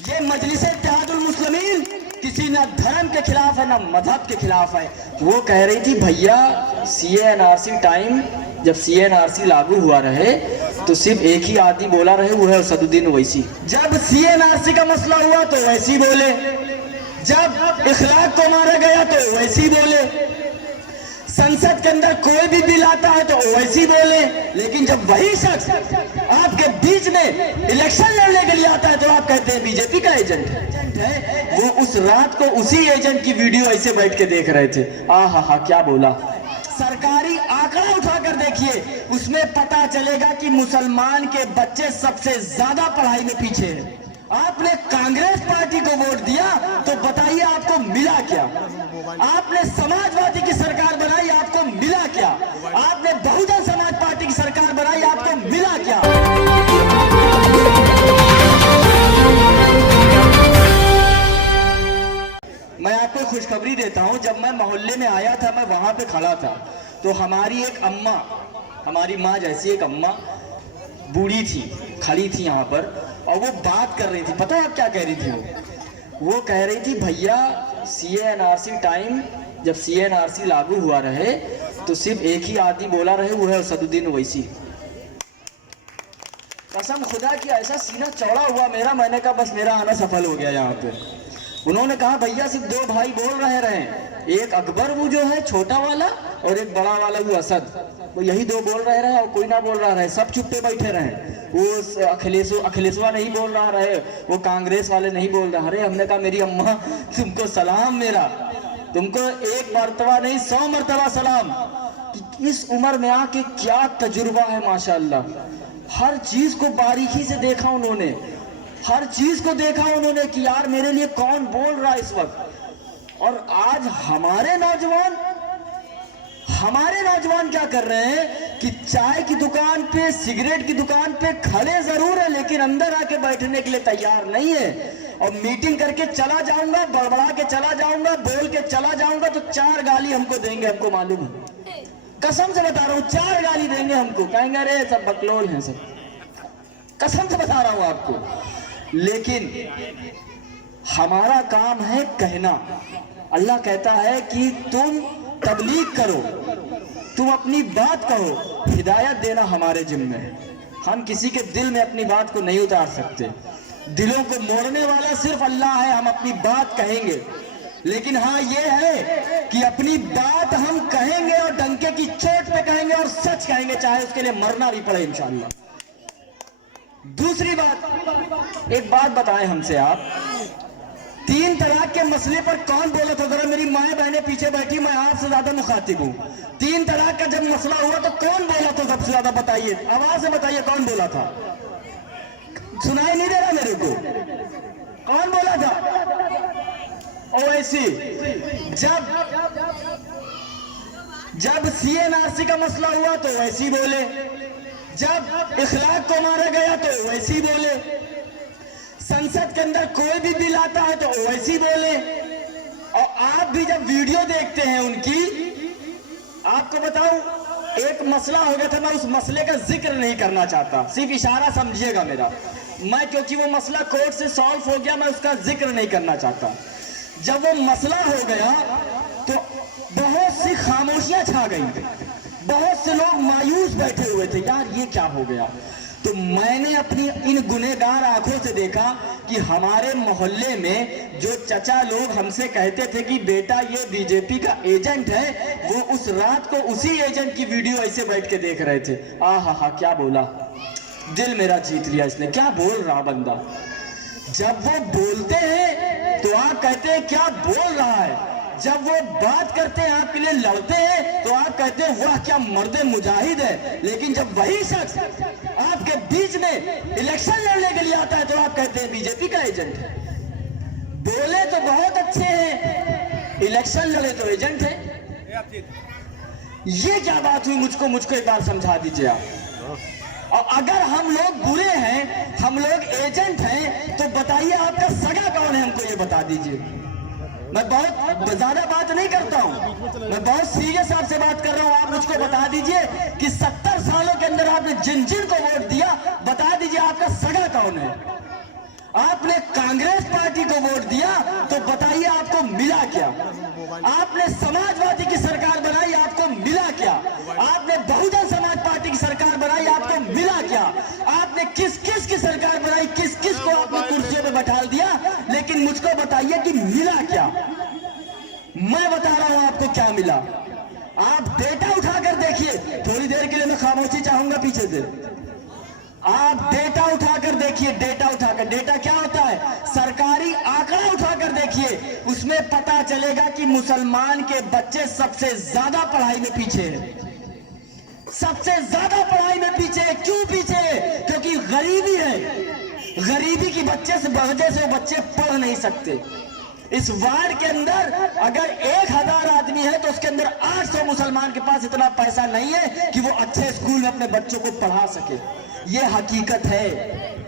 ये मजलिस इत्तेहादुल मुस्लिमीन किसी न धर्म के खिलाफ है, न मजहब के खिलाफ है। वो कह रही थी भैया CA/NRC टाइम जब CA/NRC लागू हुआ रहे तो सिर्फ एक ही आदमी बोला रहे, वो है असदुद्दीन ओवैसी। जब CA/NRC का मसला हुआ तो वैसी बोले, जब इखलाक को मारा गया तो वैसी बोले, संसद के अंदर कोई भी बिल आता है तो वैसी बोले। लेकिन जब वही शख्स आपके बीच में इलेक्शन लड़ने के लिए आता है तो आप कहते हैं बीजेपी का एजेंट है। वो उस रात को उसी एजेंट की वीडियो ऐसे बैठ के देख रहे थे। आहा क्या बोला। सरकारी आंकड़ा उठाकर देखिए, उसमें पता चलेगा कि मुसलमान के बच्चे सबसे ज्यादा पढ़ाई में पीछे हैं। आपने कांग्रेस पार्टी को वोट दिया तो बताइए आपको मिला क्या? आपने समाजवादी की सरकार बनाई, आपको मिला क्या? आपने बहुजन समाज पार्टी की सरकार बनाई, आपको मिला क्या? मैं आपको खुशखबरी देता हूं, जब मैं मोहल्ले में आया था, मैं वहां पे खड़ा था तो हमारी एक अम्मा, हमारी माँ जैसी एक अम्मा बूढ़ी थी, खड़ी थी यहाँ पर और वो बात कर रही थी। पता है आप क्या कह रही थी? वो कह रही थी भैया CA/NRC टाइम जब CA/NRC लागू हुआ रहे तो सिर्फ एक ही आदमी बोला रहे, वो है असदुद्दीन ओवैसी। कसम खुदा की ऐसा सीना चौड़ा हुआ मेरा, मैंने कहा बस मेरा आना सफल हो गया यहाँ पे। उन्होंने कहा भैया सिर्फ दो भाई बोल रहे, एक अकबर वो जो है छोटा वाला और एक बड़ा वाला वो असद, वो यही दो बोल रहे और कोई ना बोल रहा रहे, सब चुप्पे बैठे रहे। वो अखिलेशवा नहीं बोल रहा रहे, वो कांग्रेस वाले नहीं बोल रहा रहे। हमने कहा मेरी अम्मा तुमको सलाम, मेरा तुमको एक मर्तबा नहीं 100 मर्तबा सलाम कि इस उम्र में आके क्या तजुर्बा है माशाअल्लाह। हर चीज को बारीकी से देखा उन्होंने, हर चीज को देखा उन्होंने कि यार मेरे लिए कौन बोल रहा है इस वक्त। और आज हमारे नौजवान क्या कर रहे हैं कि चाय की दुकान पे, सिगरेट की दुकान पे खड़े जरूर है लेकिन अंदर आके बैठने के लिए तैयार नहीं है। और मीटिंग करके चला जाऊंगा, बड़बड़ा के चला जाऊंगा, बोल के चला जाऊंगा तो 4 गाली हमको देंगे, हमको मालूम है, कसम से बता रहा हूँ 4 गाली देंगे हमको, कहेंगे अरे सब बकलोल हैं सब, कसम से बता रहा हूँ आपको। लेकिन हमारा काम है कहना। अल्लाह कहता है कि तुम तबलीग करो, तुम अपनी बात कहो, हिदायत देना हमारे जिम्मे है। हम किसी के दिल में अपनी बात को नहीं उतार सकते, दिलों को मोड़ने वाला सिर्फ अल्लाह है। हम अपनी बात कहेंगे, लेकिन हाँ ये है कि अपनी बात हम कहेंगे और डंके की चोट पे कहेंगे और सच कहेंगे, चाहे उसके लिए मरना भी पड़े इंशाअल्लाह। दूसरी बात, एक बात बताएं हमसे आप, 3 तलाक के मसले पर कौन बोला था? जरा मेरी माएं बहनें पीछे बैठी, मैं आपसे ज्यादा मुखातिब हूं। 3 तलाक का जब मसला हुआ तो कौन बोला था सबसे ज्यादा? बताइए, आवाज से बताइए कौन बोला था? सुनाई नहीं दे रहा मेरे को, कौन बोला था? ओवैसी। जब CA/NRC का मसला हुआ तो वैसी बोले, जब इखलाक को मारा गया तो वैसी बोले, संसद के अंदर कोई भी बिल आता है तो वैसी बोले। और आप भी जब वीडियो देखते हैं उनकी, आपको बताऊं एक मसला हो गया था, मैं उस मसले का जिक्र नहीं करना चाहता, सिर्फ इशारा समझिएगा मेरा, मैं क्योंकि वो मसला कोर्ट से सॉल्व हो गया, मैं उसका जिक्र नहीं करना चाहता। जब वो मसला हो गया तो बहुत सी खामोशियां छा गई, बहुत से लोग मायूस बैठे हुए थे, यार ये क्या हो गया। तो मैंने अपनी इन गुनहगार आंखों से देखा कि हमारे मोहल्ले में जो चचा लोग हमसे कहते थे कि बेटा ये बीजेपी का एजेंट है, वो उस रात को उसी एजेंट की वीडियो ऐसे बैठ के देख रहे थे। आहा क्या बोला, दिल मेरा जीत लिया इसने, क्या बोल रहा बंदा। जब वो बोलते हैं तो आप कहते हैं क्या बोल रहा है, जब वो बात करते हैं आपके लिए लड़ते हैं तो आप कहते हैं वाह क्या मर्द मुजाहिद है। लेकिन जब वही शख्स आपके बीच में इलेक्शन लड़ने के लिए आता है तो आप कहते हैं बीजेपी का एजेंट है। बोले तो बहुत अच्छे हैं, इलेक्शन लड़े तो एजेंट है। ये क्या बात हुई, मुझको एक बार समझा दीजिए आप। और अगर हम लोग बुरे हैं, हम लोग एजेंट हैं, तो बताइए आपका सगा कौन है, हमको ये बता दीजिए। मैं बहुत ज्यादा बात नहीं करता हूँ, मैं बहुत सीरियस आपसे बात कर रहा हूँ। आप मुझको बता दीजिए कि 70 सालों के अंदर आपने जिन जिन को वोट दिया, बता दीजिए आपका सगा कौन है। आपने कांग्रेस पार्टी को वोट दिया तो बताइए आपको मिला क्या? आपने समाजवादी की सरकार बनाई, आपको मिला क्या? आपने बहुजन समाज पार्टी की सरकार बनाई, आपको मिला क्या? आपने किस किस की सरकार बनाई, किस किस को आपने कुर्सियों पे बैठा दिया, लेकिन मुझको बताइए कि मिला क्या? मैं बता रहा हूं आपको क्या मिला। आप डेटा उठाकर देखिए। थोड़ी देर के लिए मैं खामोशी चाहूंगा पीछे से। आप डेटा उठाकर देखिए, डेटा उठाकर। डेटा क्या होता है? सरकारी आंकड़ा उठाकर देखिए, उसमें पता चलेगा कि मुसलमान के बच्चे सबसे ज्यादा पढ़ाई में पीछे हैं। सबसे ज्यादा पढ़ाई में पीछे है। क्यों पीछे है? क्योंकि गरीबी है। गरीबी की वजह से बच्चे पढ़ नहीं सकते। इस वार्ड के अंदर अगर 1000 आदमी है तो उसके अंदर 800 मुसलमान के पास इतना पैसा नहीं है कि वो अच्छे स्कूल में अपने बच्चों को पढ़ा सके। ये हकीकत है।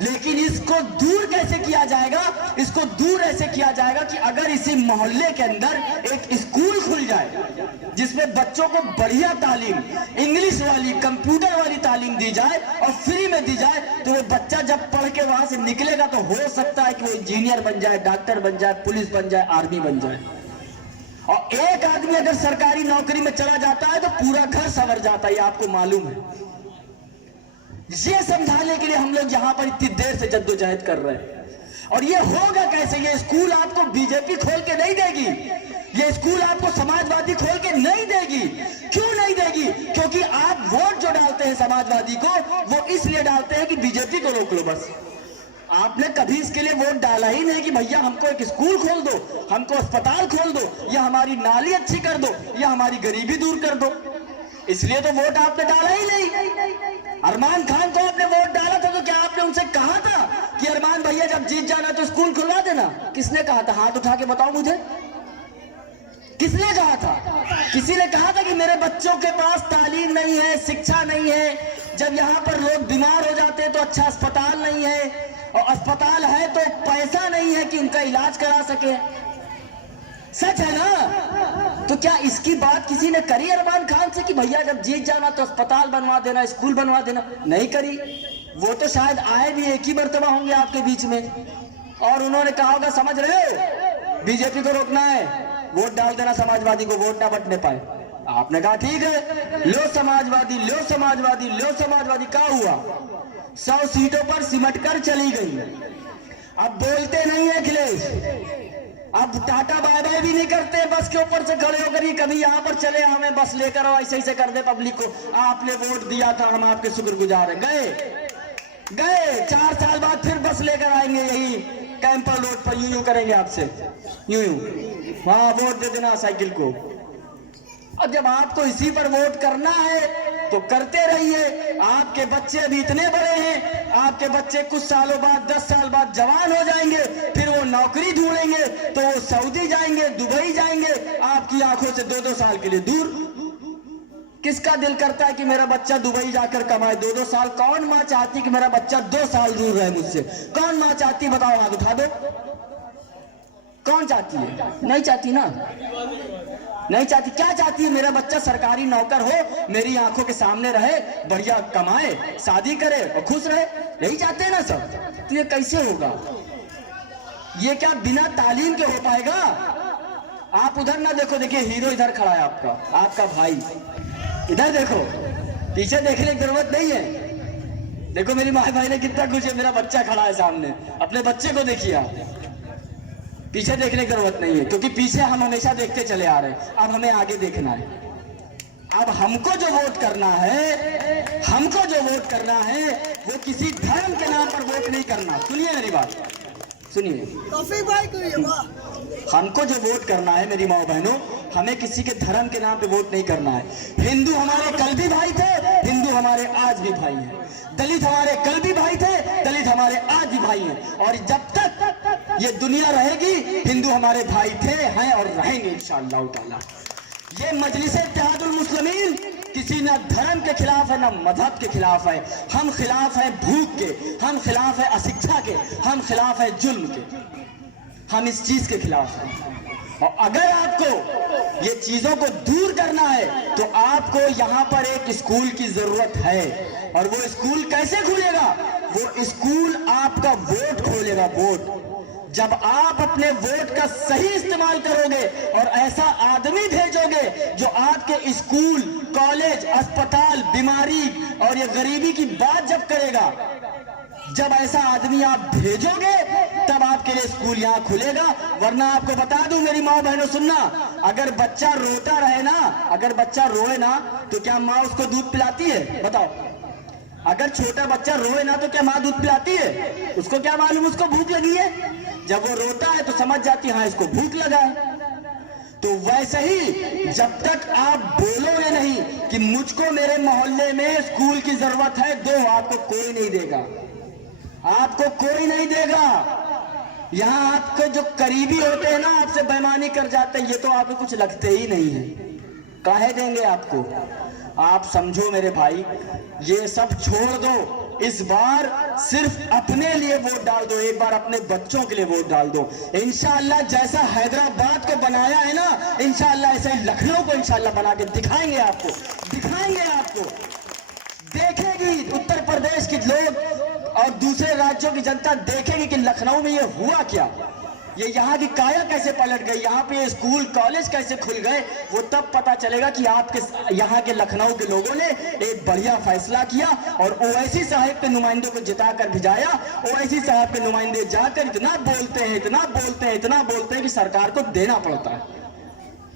लेकिन इसको दूर कैसे किया जाएगा? इसको दूर ऐसे किया जाएगा कि अगर इसी मोहल्ले के अंदर एक स्कूल खुल जाए जिसमें बच्चों को बढ़िया तालीम, इंग्लिश वाली, कंप्यूटर वाली तालीम दी जाए और फ्री में दी जाए, तो वो बच्चा जब पढ़ के वहां से निकलेगा तो हो सकता है कि वो इंजीनियर बन जाए, डॉक्टर बन जाए, पुलिस बन जाए, आर्मी बन जाए। और एक आदमी अगर सरकारी नौकरी में चला जाता है तो पूरा घर संवर जाता है, आपको मालूम है। ये समझाने के लिए हम लोग यहां पर इतनी देर से जद्दोजहद कर रहे हैं। और ये होगा कैसे? ये स्कूल आपको बीजेपी खोल के नहीं देगी, ये स्कूल आपको समाजवादी खोल के नहीं देगी। क्यों नहीं देगी? क्योंकि आप वोट जो डालते हैं समाजवादी को, वो इसलिए डालते हैं कि बीजेपी को रोक लो बस। आपने कभी इसके लिए वोट डाला ही नहीं कि भैया हमको एक स्कूल खोल दो, हमको अस्पताल खोल दो, या हमारी नाली अच्छी कर दो, या हमारी गरीबी दूर कर दो। इसलिए तो वोट आपने डाला ही नहीं। अरमान खान को आपने वोट डाला था तो क्या आपने उनसे कहा था कि अरमान भैया जब जीत जाना तो स्कूल खुलवा देना? किसने कहा था? हाथ उठा के बताओ मुझे, किसने कहा था? किसी ने कहा था कि मेरे बच्चों के पास तालीम नहीं है, शिक्षा नहीं है, जब यहाँ पर लोग बीमार हो जाते हैं तो अच्छा अस्पताल नहीं है, और अस्पताल है तो पैसा नहीं है कि उनका इलाज करा सके? सच है ना? तो क्या इसकी बात किसी ने करी अरमान खान से कि भैया जब जीत जाना तो अस्पताल बनवा देना, स्कूल बनवा देना? नहीं करी। वो तो शायद आए भी एक ही मर्तबा होंगे आपके बीच में, और उन्होंने कहा होगा समझ रहे हो बीजेपी को रोकना है, वोट डाल देना समाजवादी को, वोट ना बटने पाए। आपने कहा ठीक है, लो समाजवादी, लो समाजवादी, लो समाजवादी। क्या हुआ? 100 सीटों पर सिमट कर चली गई। अब बोलते नहीं है अखिलेश, अब टाटा बाय बाय भी नहीं करते, बस के ऊपर से खड़े होकर ही कभी यहाँ पर चले हमें बस लेकर आओ, ऐसे ऐसे कर दे पब्लिक को, आपने वोट दिया था, हम आपके शुक्रगुजार हैं। गए 4 साल बाद फिर बस लेकर आएंगे यही कैंपर रोड पर, यूं करेंगे आपसे, यूं वहां वोट दे देना साइकिल को। और जब आपको इसी पर वोट करना है तो करते रहिए। आपके बच्चे अभी इतने बड़े हैं, आपके बच्चे कुछ सालों बाद, 10 साल बाद जवान हो जाएंगे, फिर वो नौकरी ढूंढेंगे तो वो सऊदी जाएंगे, दुबई जाएंगे, आपकी आंखों से 2-2 साल के लिए दूर। किसका दिल करता है कि मेरा बच्चा दुबई जाकर कमाए 2-2 साल? कौन माँ चाहती कि मेरा बच्चा 2 साल दूर रहे मुझसे? कौन माँ चाहती? बताओ, हाथ उठा दो। कौन चाहती है? नहीं चाहती ना, नहीं चाहती। क्या चाहती है? मेरा बच्चा सरकारी नौकर हो, मेरी आंखों के सामने रहे, बढ़िया कमाए, शादी करे और खुश रहे। यही चाहते हैं ना सब। तो ये कैसे होगा? ये क्या बिना तालीम के हो पाएगा? आप उधर ना देखो, देखिए हीरो इधर खड़ा है, आपका भाई। इधर देखो, पीछे देखने की जरूरत नहीं है। देखो मेरी माँ भाई ने कितना खुश है, मेरा बच्चा खड़ा है सामने। अपने बच्चे को देखिए आप, पीछे देखने की जरूरत नहीं है, क्योंकि पीछे हम हमेशा देखते चले आ रहे हैं। अब हमें आगे देखना है। अब हमको जो वोट करना है, हमको जो वोट करना है, वो किसी धर्म के नाम पर वोट नहीं करना। सुनिए मेरी बात, सुनिए। हमको जो वोट करना है मेरी माँ बहनों, हमें किसी के धर्म के नाम पे वोट नहीं करना है। हिंदू हमारे कल भी भाई थे, हिंदू हमारे आज भी भाई हैं। दलित हमारे कल भी भाई थे, दलित हमारे आज भी भाई हैं। और जब तक ये दुनिया रहेगी, हिंदू हमारे भाई थे, हैं और रहेंगे इंशाअल्लाह ताला। ये मजलिस इत्तेहादुल मुस्लिमीन किसी न धर्म के खिलाफ है, न मजहब के खिलाफ है। हम खिलाफ है भूख के, हम खिलाफ है अशिक्षा के, हम खिलाफ है जुल्म के। हम इस चीज के खिलाफ हैं। और अगर आपको ये चीजों को दूर करना है तो आपको यहाँ पर एक स्कूल की जरूरत है। और वो स्कूल कैसे खुलेगा? वो स्कूल आपका वोट खोलेगा। वोट, जब आप अपने वोट का सही इस्तेमाल करोगे और ऐसा आदमी भेजोगे जो आपके स्कूल, कॉलेज, अस्पताल, बीमारी और ये गरीबी की बात जब करेगा, जब ऐसा आदमी आप भेजोगे तब आपके लिए स्कूल यहां खुलेगा। वरना आपको बता दूं मेरी माँ बहनों, सुनना, अगर बच्चा रोता रहे ना, अगर बच्चा रोए ना तो क्या माँ उसको दूध पिलाती है? बताओ। अगर छोटा बच्चा रोए ना तो क्या माँ दूध पिलाती है? उसको क्या मालूम उसको भूख लगी है? जब वो रोता है तो समझ जाती है हाँ इसको भूख लगा है। तो वैसे ही जब तक आप बोलोगे नहीं कि मुझको मेरे मोहल्ले में स्कूल की जरूरत है, दो, आपको कोई नहीं देगा। आपको कोई नहीं देगा। यहां आपके जो करीबी होते हैं ना, आपसे बेईमानी कर जाते हैं, ये तो आपको कुछ लगते ही नहीं है। काहे देंगे आपको? आप समझो मेरे भाई, ये सब छोड़ दो। इस बार सिर्फ अपने लिए वोट डाल दो, एक बार अपने बच्चों के लिए वोट डाल दो। इंशाअल्लाह जैसा हैदराबाद को बनाया है ना, इंशाअल्लाह ऐसे ही लखनऊ को इंशाअल्लाह बना के दिखाएंगे आपको, दिखाएंगे आपको। देखेगी उत्तर प्रदेश के लोग और दूसरे राज्यों की जनता देखेगी कि लखनऊ में ये हुआ क्या, ये यहाँ की काया कैसे पलट गई, यहाँ पे ये स्कूल कॉलेज कैसे खुल गए। वो तब पता चलेगा कि आपके यहाँ के लखनऊ के लोगों ने एक बढ़िया फैसला किया और ओवैसी साहब के नुमाइंदों को जिताकर भिजाया। ओवैसी साहब के नुमाइंदे जाकर इतना बोलते हैं, इतना बोलते हैं, इतना बोलते हैं कि सरकार को देना पड़ता है।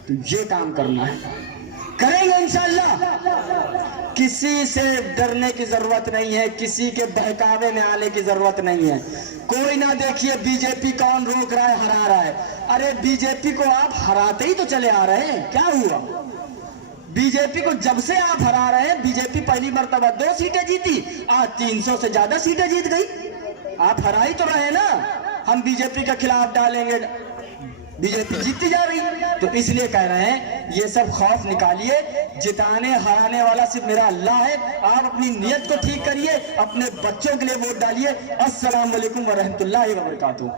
तो ये काम करना है, करेंगे इंशाअल्लाह। किसी से डरने की जरूरत नहीं है, किसी के बहकावे में आने की जरूरत नहीं है। कोई ना देखिए बीजेपी कौन रोक रहा है, हरा रहा है। अरे बीजेपी को आप हराते ही तो चले आ रहे हैं, क्या हुआ? बीजेपी को जब से आप हरा रहे हैं, बीजेपी पहली मर्तबा 2 सीटें जीती, आज 300 से ज्यादा सीटें जीत गई। आप हरा ही तो रहे ना। हम बीजेपी के खिलाफ डालेंगे, बीजेपी जीतती जा रही। तो इसलिए कह रहे हैं ये सब खौफ निकालिए, जिताने हराने वाला सिर्फ मेरा अल्लाह है। आप अपनी नियत को ठीक करिए, अपने बच्चों के लिए वोट डालिए। अस्सलाम वालेकुम व रहमतुल्लाहि व बरकातुहू।